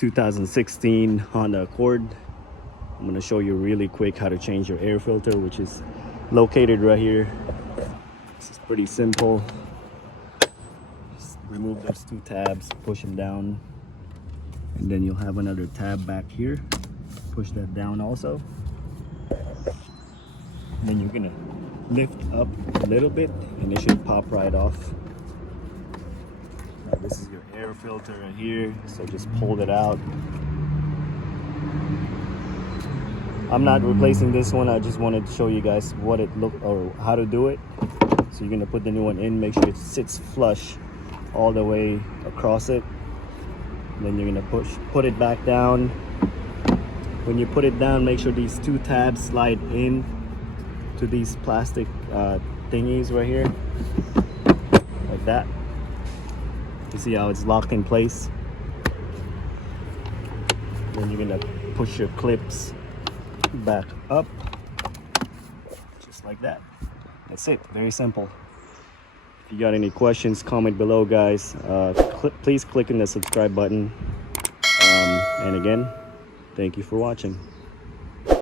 2016 Honda Accord. I'm going to show you really quick how to change your air filter, which is located right here. This is pretty simple. Just remove those two tabs, push them down, and then you'll have another tab back here. Push that down also. And then you're going to lift up a little bit and it should pop right off. Now this is your air filter right here, so just pull it out. I'm not replacing this one. I just wanted to show you guys what it looked or how to do it. So you're gonna put the new one in, make sure it sits flush all the way across it. And then you're gonna put it back down. When you put it down, make sure these two tabs slide in to these plastic thingies right here, like that. You see how it's locked in place? Then you're gonna push your clips back up, just like that. That's it. Very simple. If you got any questions, comment below, guys. Please click on the subscribe button. And again, thank you for watching.